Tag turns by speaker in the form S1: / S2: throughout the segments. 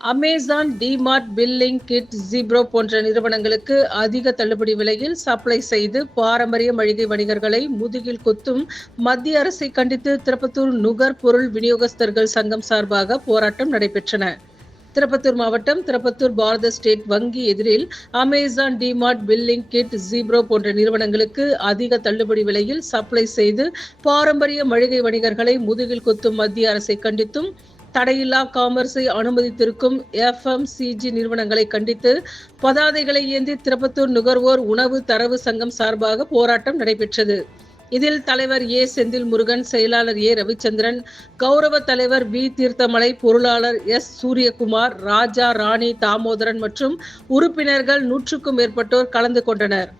S1: Amazon DMart billing kit ஜீப்ரோ போன்ற நிறுவனங்களுக்கு அதிக தள்ளுபடி விலையில் சப்ளை செய்து பாரம்பரிய மளிகை வணிகர்களை முதுகில் குத்தும் மத்திய அரசை கண்டித்து திருப்பத்தூர் நுகர்பொருள் விநியோகஸ்தர்கள் சங்கம் சார்பாக போராட்டம் நடைபெற்றன. திருப்பத்தூர் மாவட்டம் திருப்பத்தூர் பாரத ஸ்டேட் வங்கி எதிரில் அமேசான் டிமார்ட் பில்லிங் கிட் ஜீப்ரோ போன்ற நிறுவனங்களுக்கு அதிக தள்ளுபடி விலையில் சப்ளை செய்து பாரம்பரிய மளிகை வணிகர்களை முதுகில் குத்தும் மத்திய அரசை கண்டித்தும் தடையில்லா காமர்ஸை அனுமதித்திருக்கும் எஃப்எம்சிஜி நிறுவனங்களை கண்டித்து பதாதைகளை ஏந்தி திருப்பத்தூர் நுகர்வோர் உணவு தரவு சங்கம் சார்பாக போராட்டம் நடைபெற்றது. இதில் தலைவர் ஏ. செந்தில் முருகன் செயலாளர் ஏ. ரவிச்சந்திரன் கௌரவ தலைவர் வி. தீர்த்தமலை பொருளாளர் எஸ். சூரியகுமார் ராஜா ராணி தாமோதரன் மற்றும் உறுப்பினர்கள் நூற்றுக்கும் மேற்பட்டோர் கலந்து கொண்டனர்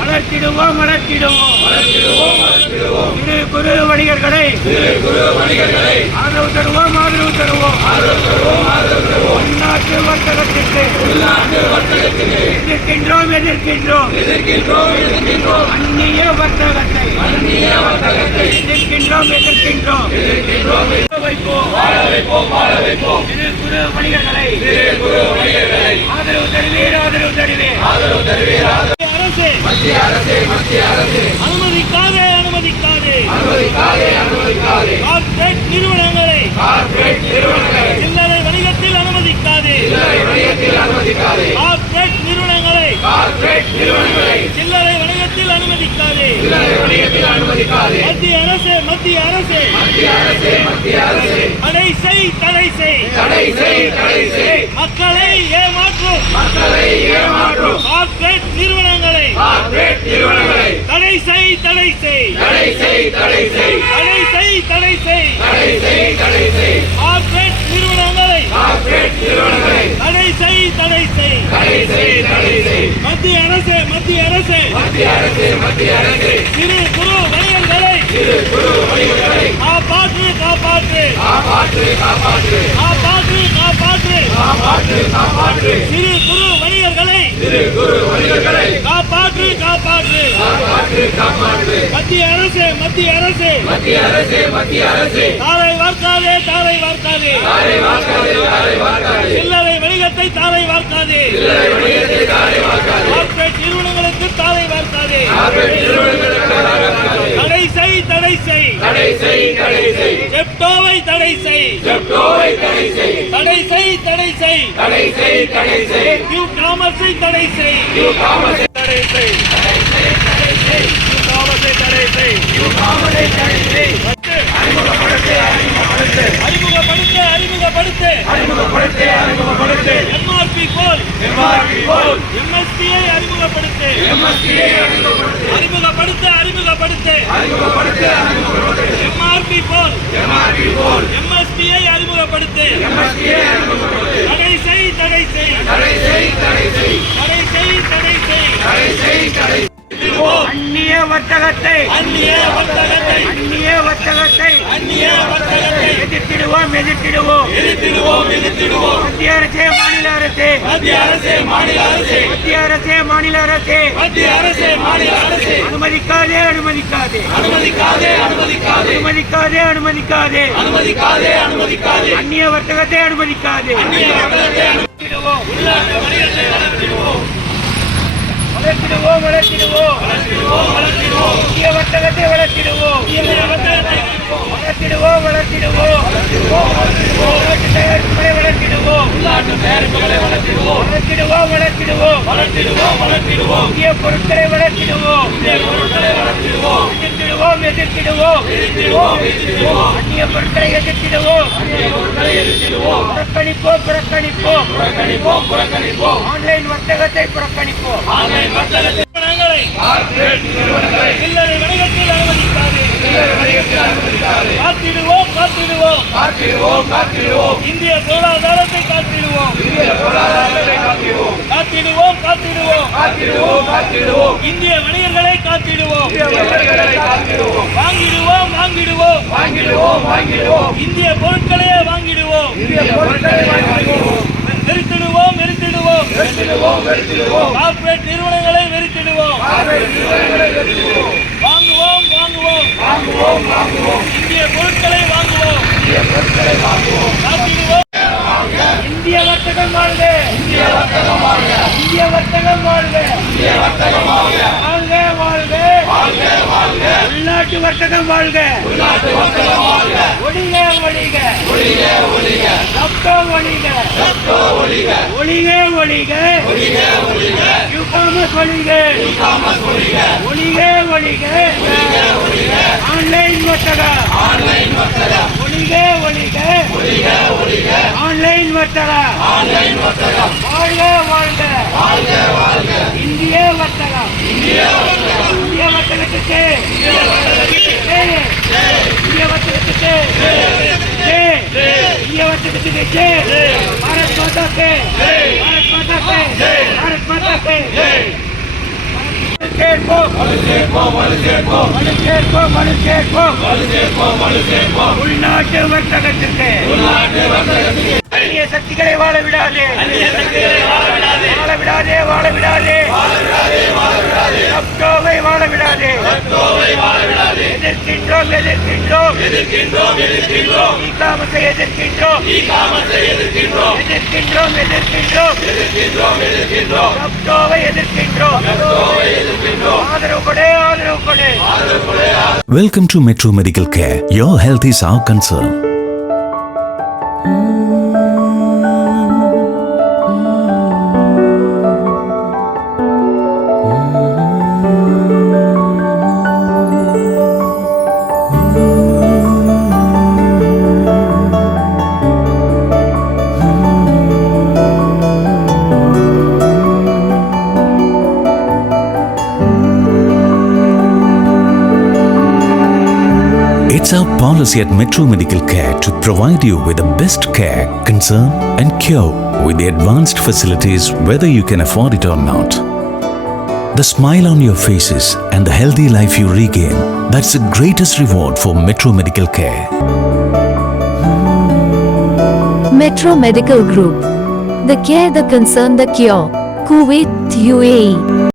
S2: வளர்த்திடுவோம் வளர்த்திடுவோம் சிறு குறு வணிகர்களை. ஆதரவு தருவோம் ஆதரவு தருவோம். உள்நாட்டு வர்த்தகத்திற்கு. எதிர்க்கின்றோம் எதிர்க்கின்றோம். அந்நிய வர்த்தகத்தை. எதிர்க்கின்றோம் எதிர்க்கின்றோம். வைப்போம் சிறு குறு வணிகர்களை. ஆதரவு தருவீர் ஆதரவு தருவீர். அரசு மத்திய அரசு. மத்திய அனுமதிக்காதே கார்ப்பரேட் நிறுவனங்களை சில்லறை வணிகத்தில் அனுமதிக்காதே. கார்ப்பரேட் நிறுவனங்களை. சில்லறை வணிகத்தில் அனுமதிக்காதே. மத்திய அரசு மத்திய அரசு. தடை செய் தடை செய் மக்களை ஏமாற்றும். கார்ப்பரேட் தடை செய் தடை செய் தடை செய் தடை செய் கார்ப்பரேட் நிறுவனங்களை. தடை செய் தடை செய் மத்திய அரசு மத்திய அரசு. சிறு குறு வணிகர்களை. காப்பாற்று காப்பாற்று. காப்பாற்று காப்பாற்று. சிறு குறு மத்திய அரசு. மத்திய அரசு மத்திய அரசு. தாரை வார்க்காதே தாரை வார்க்காதே. தாரை வார்க்காதே தாரை வார்க்காதே. சில்லறை வணிகத்தை தாரை வார்க்காதே. சில்லறை வணிகத்தை தாரை வார்க்காதே. கார்ப்பரேட் நிறுவனங்களுக்கு தாரை வார்க்காதே. கார்ப்பரேட் நிறுவனங்களுக்கு தாரை வார்க்காதே. தடை செய் தடை செய் தடை செய் தடை செய் ஜெப்டோவை தடை செய் ஜெப்டோவை தடை செய் தடை செய் தடை செய் தடை செய் தடை செய் நியூ காமர்ஸை தடை செய் நியூ காமர்ஸை தடை செய் தடை செய் தடை செய் படத்தை அறிமுகப்படுத்து அறிமுகப்படுத்து. எம்ஆர்பி போல். எம்ஆர்பி போல். எம்எஸ்பியை அறிமுகப்படுத்து. எம்எஸ்பியை அறிமுகப்படுத்து. அறிமுகப்படுத்து அறிமுகப்படுத்து. எம்ஆர்பி போல். எம்ஆர்பி போல். எம்எஸ்பியை அறிமுகப்படுத்து. எம்எஸ்பியை தடை செய் தடை செய். தடை செய் தடை செய். தடை செய் தடை செய். அந்நிய வர்த்தகத்தை அந்நிய வர்த்தகத்தை அந்நிய வர்த்தகத்தை அந்நிய வர்த்தகத்தை எதிர்த்திடுவோம் எதிர்த்திடுவோம். எதிர்த்திடுவோம் எதிர்த்திடுவோம். மத்திய அரசே மாநில அரசே. மத்திய அரசே மாநில அரசே. மத்திய அரசே மாநில அரசே. மத்திய அரசே மாநில அரசே. அனுமதிக்காதே அனுமதிக்காதே. அனுமதிக்காதே அனுமதிக்காதே. அனுமதிக்காதே அனுமதிக்காதே. அனுமதிக்காதே அனுமதிக்காதே. அந்நிய வர்த்தகத்தை அனுமதிக்காதே. அந்நிய வர்த்தகத்தை அனுமதிடுவோம் உள்நாட்டு வணிகத்தை வளர்த்திடுவோம் வளர்த்திடுவோம் வளர்த்திடுவோம். வளர்த்திடுவோம் இந்திய வர்த்தகத்தை வளர்த்திடுவோம். வளர்த்திடுவோம் வளர்த்திடுவோம். உள்நாட்டு தயாரிப்புகளை வளர்த்திடுவோம். உள்நாட்டு தயாரிப்புகளை வளர்த்திடுவோம் வளர்த்திடுவோம். வளர்த்திடுவோம் வளர்த்திடுவோம் வளர்த்திடுவோம் இந்திய பொருட்களை வளர்த்திடுவோம். இந்திய பொருட்கள் எதிர்த்திடுவோம். அந்நிய பொருட்களை எதிர்த்திடுவோம். புறக்கணிப்போம் புறக்கணிப்போம். புறக்கணிப்போம் புறக்கணிப்போம். ஆன்லைன் வர்த்தகத்தை புறக்கணிப்போம். ஆன்லைன் வர்த்தகத்தை சில்லறை வணிகத்தில் அனுமதிக்காது காத்திடுவோம் காத்திடுவோம் காத்திடுவோம். காத்திடுவோம். இந்திய பொருளாதாரத்தை காத்திடுவோம். காத்திடுவோம் காத்திடுவோம். காத்திடுவோம் காத்திடுவோம். இந்திய வணிகர்களை காத்திடுவோம். வாங்கிடுவோம் வாங்கிடுவோம். வாங்கிடுவோம் வாங்கிடுவோம். இந்திய பொருட்களையே வாங்கிடுவோம். இந்திய பொருட்களை வாங்கிடுவோம். வெறுத்திடுவோம் வெறுத்திடுவோம். வெறுத்திடுவோம் வெறுத்திடுவோம். கார்ப்பரேட் நிறுவனங்களை வெறுத்திடுவோம். வாங்குவோம் வாங்குவோம். வாங்குவோம் வாங்குவோம். இந்திய பொருட்களை வாங்குவோம். இந்திய வர்த்தகம் வாழ்க. இந்திய வர்த்தகம்
S3: வாழ்க. இந்திய வர்த்தகம் வாழ்க. இந்திய வர்த்தகம் வாழ்க. இந்திய வர்த்தகம் வாழ்க வாழ்க. வாழ்க வாழ்க வாழ்க. உள்நாட்டு வர்த்தகம் வாழ்க. உள்நாட்டு ஒளிக. ஒளிக ஒளிக. ஒளிக. ஒளிக ஒளிக. ஒளிக ஒளிக. ஒளிக ஆன்லைன் வர்த்தகம் ஒளிக ஒளிக ஆன்லைன் வர்த்தகம் வாழ்க வாழ்க. இந்திய வர்த்தகம் இந்திய வர்த்தகத்துக்கு ஜெய். இந்திய வர்த்தகத்துக்கு ஜெய். இந்திய வர்த்தகத்துக்கு ஜெய். பாரத் மாதா கே பாரத் மாதா கே பாரத் மாதா கே கேட்போம் மனு கேட்போம் மனு கேட்போம் உள்நாட்டு வர்த்தகத்திற்கு. அந்நிய சக்திகளை வாழ விடாதே. வாழ விடாதே. வாழ விடாதே லப்டோவை வாழ விடாதே எதிர்க்கின்றோம் எதிர்க்கின்றோம். எதிர்க்கின்றோம் ஈகாமத்தை எதிர்க்கின்றோம். எதிர்க்கின்றோம். எதிர்க்கின்றோம் லப்டோவை எதிர்க்கின்றோம் ஆதரவு கொடு ஆதரவு கொடு.
S4: Welcome to Metro Medical Care. Your health is our concern. It's our policy at Metro Medical Care to provide you with the best care, concern, and cure with the advanced facilities whether you can afford it or not. The smile on your faces and the healthy life you regain that's the greatest reward for Metro Medical Care.
S5: Metro Medical Group. The care, the concern, the cure. Kuwait, UAE.